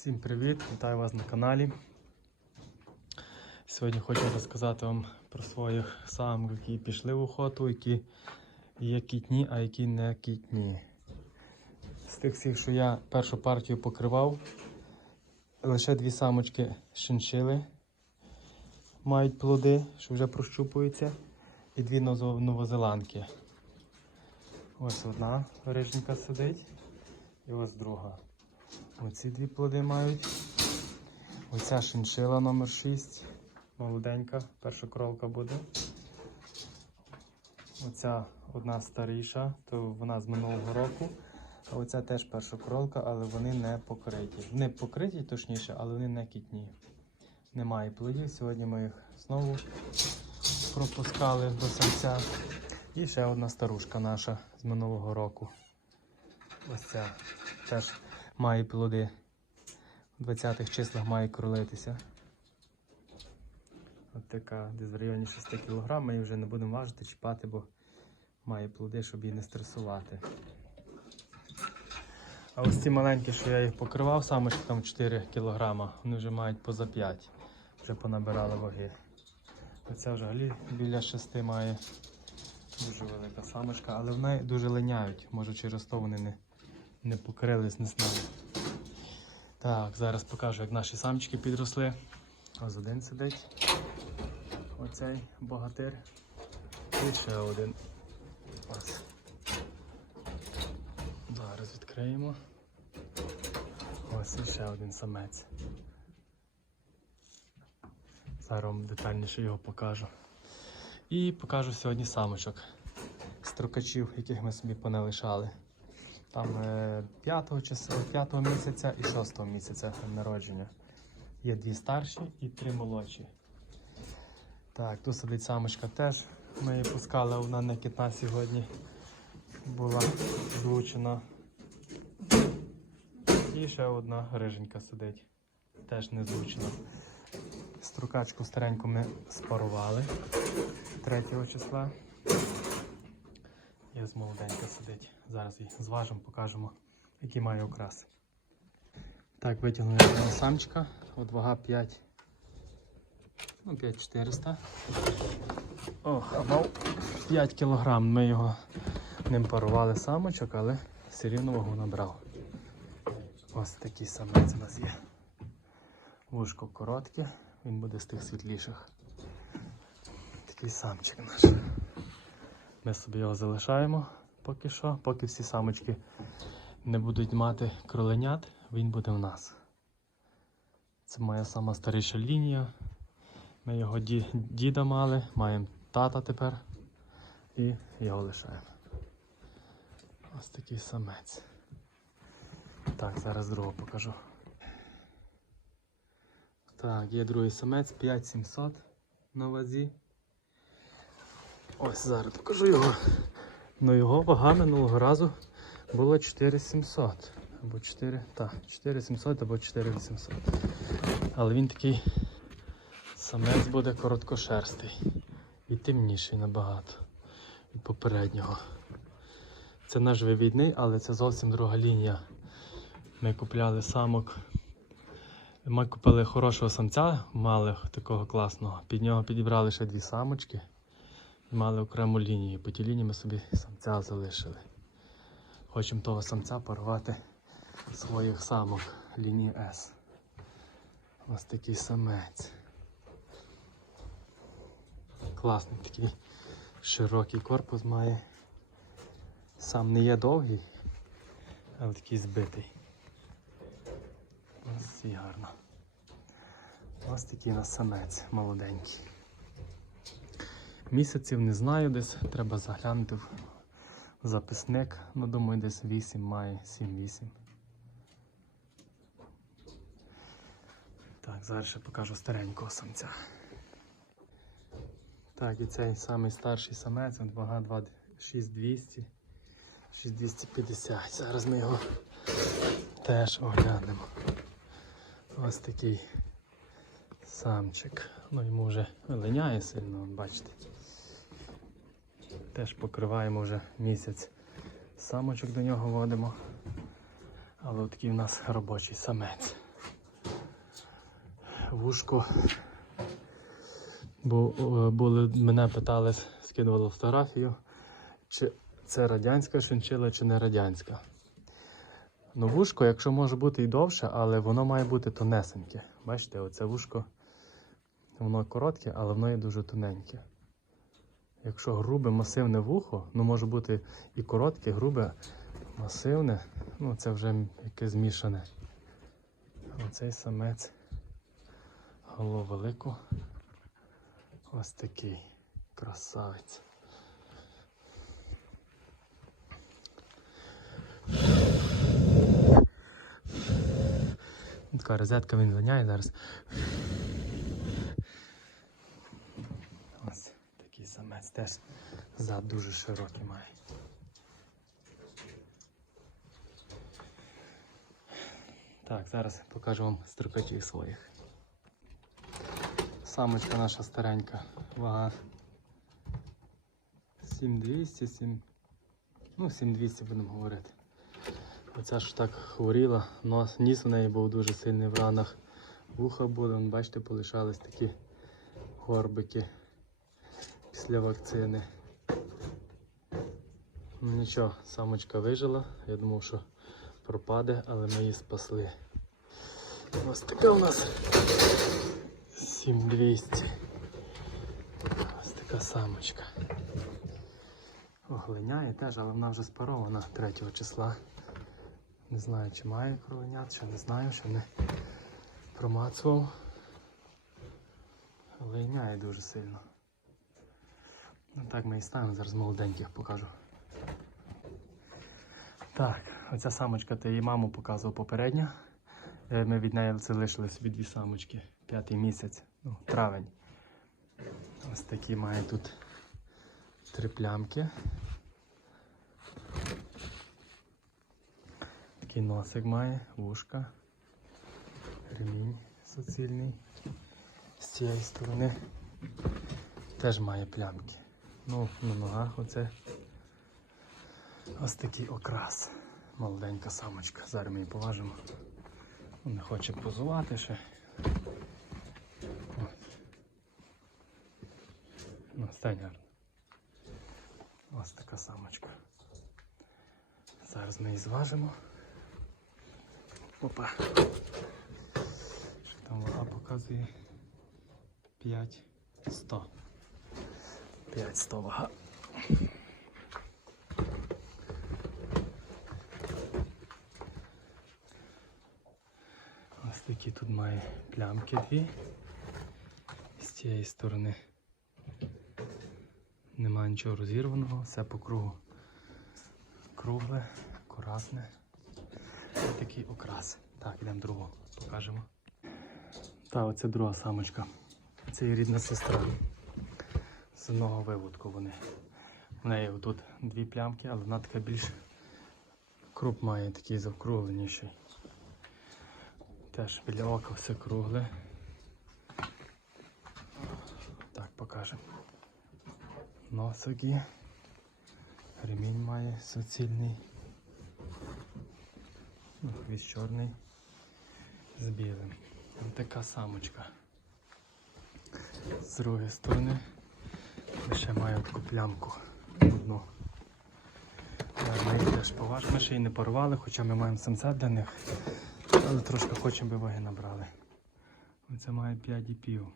Всім привіт! Вітаю вас на каналі. Сьогодні хочу розказати вам про своїх самок, які пішли в охоту, які є кітні, а які не кітні. З тих всіх, що я першу партію покривав, лише дві самочки шиншили мають плоди, що вже прощупуються, і дві новозеландки. Ось одна рижника сидить, і ось друга. Оці дві плоди мають. Оця шиншила номер 6 молоденька, перша кролка буде. Оця одна старіша, то вона з минулого року. А оця теж перша кролка, але вони не покриті. Не покриті, точніше, але вони не кітні. Немає плодів. Сьогодні ми їх знову пропускали до самця. І ще одна старушка наша з минулого року. Ось ця теж має плоди. У 20-х числах має кролитися. От така десь в районі 6 кг. Ми її вже не будемо важити, чіпати, бо має плоди, щоб її не стресувати. А ось ці маленькі, що я їх покривав, самочкам 4 кг, вони вже мають поза 5, вже понабирали ваги. Оця взагалі біля 6 має дуже велика самочка, але в дуже линяють. Може через то вони не, не покрились, не знаю. Так, зараз покажу, як наші самчики підросли. Ось один сидить. Оцей богатир. І ще один. Ось. Зараз відкриємо. Ось і ще один самець. Зараз вам детальніше його покажу. І покажу сьогодні самочок. Строкачів, яких ми собі поналишали. Там е, 5 числа, 5 місяця і 6 місяця народження. Є дві старші і три молодші. Так, тут сидить самочка теж. Ми її пускали, вона не китна сьогодні була злучена. І ще одна риженька сидить. Теж не злучена. Струкачку стареньку ми спарували 3 числа. І ось молоденька сидить. Зараз її зважимо, покажемо, які має окраси. Так, витягнули самчика. От вага 5. Ну, 5400. О, а 5 кг. Ми його ним парували самочок, але все рівно вагу набрав. Ось такий самець у нас є. Вушко коротке, він буде з тих світліших. Такий самчик наш. Ми собі його залишаємо поки що, поки всі самочки не будуть мати кроленят, він буде в нас. Це моя сама старіша лінія. Ми його ді- діда мали, маємо тата тепер і його лишаємо. Ось такий самець. Так, зараз другого покажу. Так, є другий самець 5700 на вазі. Ось зараз покажу його. Ну його вага минулого разу було 4700. Або 4, так, 4700 або 4800. Але він такий самець буде короткошерстий і темніший набагато від попереднього. Це наш вивідний, але це зовсім друга лінія. Ми купляли самок. Ми купили хорошого самця, мали такого класного. Під нього підібрали ще дві самочки мали окрему лінію. По тій лінії ми собі самця залишили. Хочемо того самця порвати своїх самок лінії S. Ось такий самець. Класний такий широкий корпус має. Сам не є довгий, але такий збитий. Ось і гарно. Ось такий у нас самець молоденький. Місяців не знаю, десь треба заглянути в записник. Ну, думаю, десь 8 має, 7-8. Так, зараз ще покажу старенького самця. Так, і цей самий старший самець, він вага 2 6200, 6250. Зараз ми його теж оглянемо. Ось такий самчик. Ну йому вже линяє сильно, бачите. Теж покриваємо вже місяць. Самочок до нього водимо. Але такий у нас робочий самець. вушко. Бо були, мене питали, скидували фотографію, чи це радянська шиншила, чи не радянська. Ну, вушко, якщо може бути і довше, але воно має бути тонесеньке. Бачите, оце вушко, воно коротке, але воно є дуже тоненьке. Якщо грубе, масивне вухо, ну може бути і коротке, грубе, масивне, ну це вже якесь змішане. Оцей самець голову велику. Ось такий красавець. Така розетка він воняє зараз. Ось теж зад дуже широкий має. Так, зараз покажу вам строкачів своїх. Самочка наша старенька, вага 7200, 7, ну 7200 будемо говорити. Оця ж так хворіла, нос, ніс у неї був дуже сильний в ранах. Вуха були, бачите, полишались такі горбики після вакцини. Ну нічого, самочка вижила. Я думав, що пропаде, але ми її спасли. Ось така у нас 7200. Ось така самочка. Оглиняє теж, але вона вже спарована 3 числа. Не знаю, чи має кровенят, ще не знаю, ще не промацував. Оглиняє дуже сильно. Ну так ми і ставимо, зараз молоденьких покажу. Так, оця самочка, то її маму показував попередньо. Е, Ми від неї залишили собі дві самочки. П'ятий місяць, ну, травень. Ось такі має тут три плямки. Такий носик має, вушка, ремінь суцільний. З цієї сторони теж має плямки. Ну, на ногах оце ось такий окрас. Молоденька самочка. Зараз ми її поважимо. Не хоче позувати ще. От. Ну, стань гарно. Ось така самочка. Зараз ми її зважимо. Опа. Що там вага показує? 5 100. 5 100 вага. Ось такі тут має плямки дві. З цієї сторони немає нічого розірваного, все по кругу. Кругле, акуратне. Ось такий окрас. Так, йдемо другу, покажемо. Та, оце друга самочка. Це її рідна сестра. Одного виводку вони. В неї тут дві плямки, але вона така більш круп має такий завкругленіший. Теж біля ока все кругле. Так, покажемо. Носик є. Ремінь має суцільний. Ну, Хвіст чорний з білим. Ось така самочка. З другої сторони лише має таку плямку одну. Ми ще її не порвали, хоча ми маємо самця для них. Але трошки хочемо, би ваги набрали. Оце має 5,5.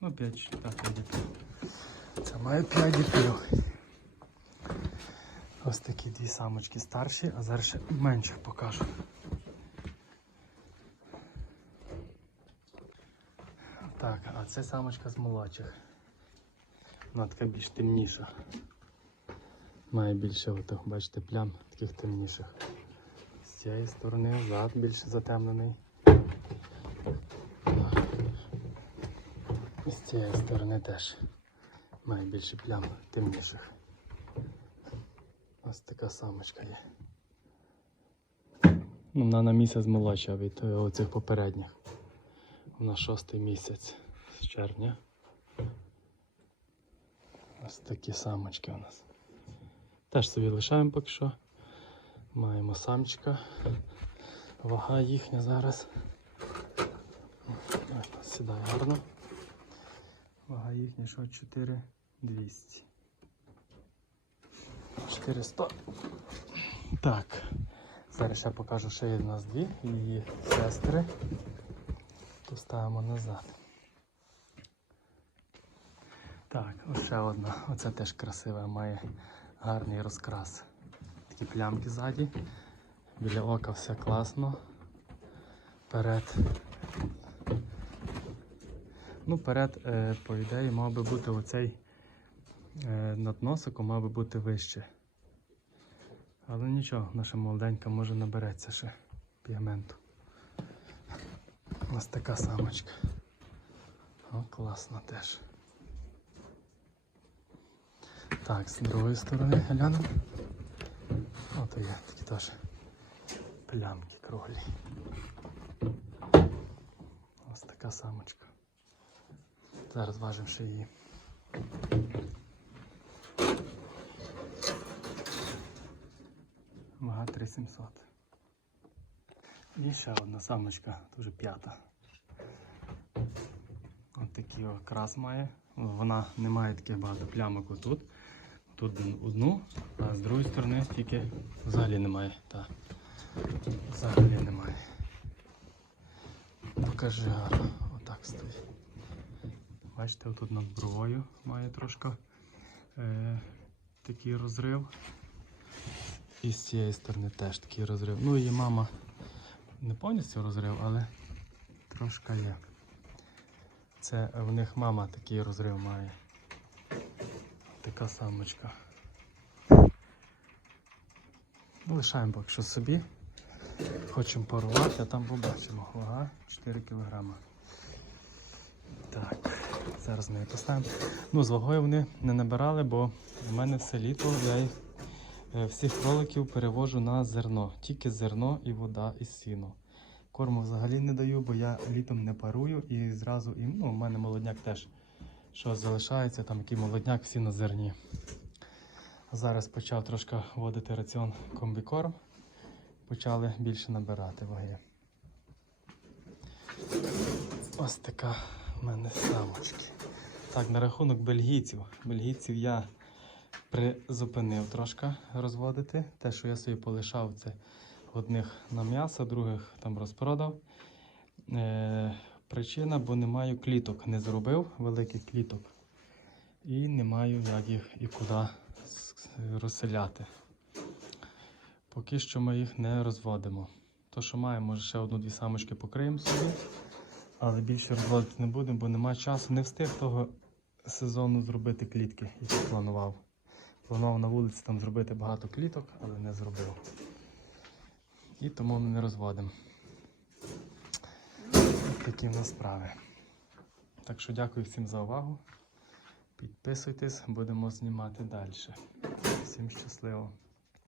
Ну, 5, так, 5,5. Це має 5,5. Ось такі дві самочки старші, а зараз ще менших покажу. Так, а це самочка з молодших. Вона така більш темніша. Має більше, ото, бачите, плям таких темніших. З цієї сторони зад більш затемнений. І з цієї сторони теж має більше плям темніших. Ось така самочка є. Вона на місяць молодша від е, оцих попередніх. Вона шостий місяць з червня. Ось такі самочки у нас. Теж собі лишаємо поки що. Маємо самчика. Вага їхня зараз Сідає гарно. Вага їхня що 4200. 400. Так. Зараз ще покажу, ще є в нас дві її сестри. То ставимо назад. Так, ось ще одна. Оце теж красива, має гарний розкрас. Такі плямки ззаді. Біля ока все класно. Перед. Ну, перед, е, по ідеї, мав би бути оцей е, над носиком мав би бути вище. Але нічого, наша молоденька може набереться ще пігменту. Ось така самочка. О, класно теж. Так, з другої сторони глянемо. Ото є такі теж плямки круглі. Ось така самочка. Зараз важимо ще її. Вага 3700. І ще одна самочка, дуже п'ята. Ось такий окрас має. Вона не має таких багато плямок отут. Тут одну, а з другої сторони тільки взагалі немає. Так. Взагалі немає. Покажи гарно. Отак стоїть. Бачите, отут над бровою має трошки е, такий розрив. І з цієї сторони теж такий розрив. Ну її мама не повністю розрив, але трошки є. Це в них мама такий розрив має. Така самочка. Ну, Лишаємо поки що собі. Хочемо парувати, а там побачимо. Вага 4 кг. Так, зараз ми її поставимо. Ну, з вагою вони не набирали, бо в мене все літо я їх е, всіх кроликів перевожу на зерно. Тільки зерно і вода і сіно. Корму взагалі не даю, бо я літом не парую і зразу і ну, у мене молодняк теж що залишається, там який молодняк, всі на зерні. Зараз почав трошки вводити раціон комбікорм, почали більше набирати ваги. Ось така в мене самочки. Так, на рахунок бельгійців. Бельгійців я призупинив трошки розводити. Те, що я собі полишав, це одних на м'ясо, других там розпродав. Е, причина, бо не маю кліток. Не зробив великих кліток. І не маю як їх і куди розселяти. Поки що ми їх не розводимо. То, що маємо, може ще одну-дві самочки покриємо собі. Але більше розводити не будемо, бо немає часу. Не встиг того сезону зробити клітки, які планував. Планував на вулиці там зробити багато кліток, але не зробив. І тому ми не розводимо. Такі в нас справи. Так що дякую всім за увагу. Підписуйтесь, будемо знімати далі. Всім щасливо!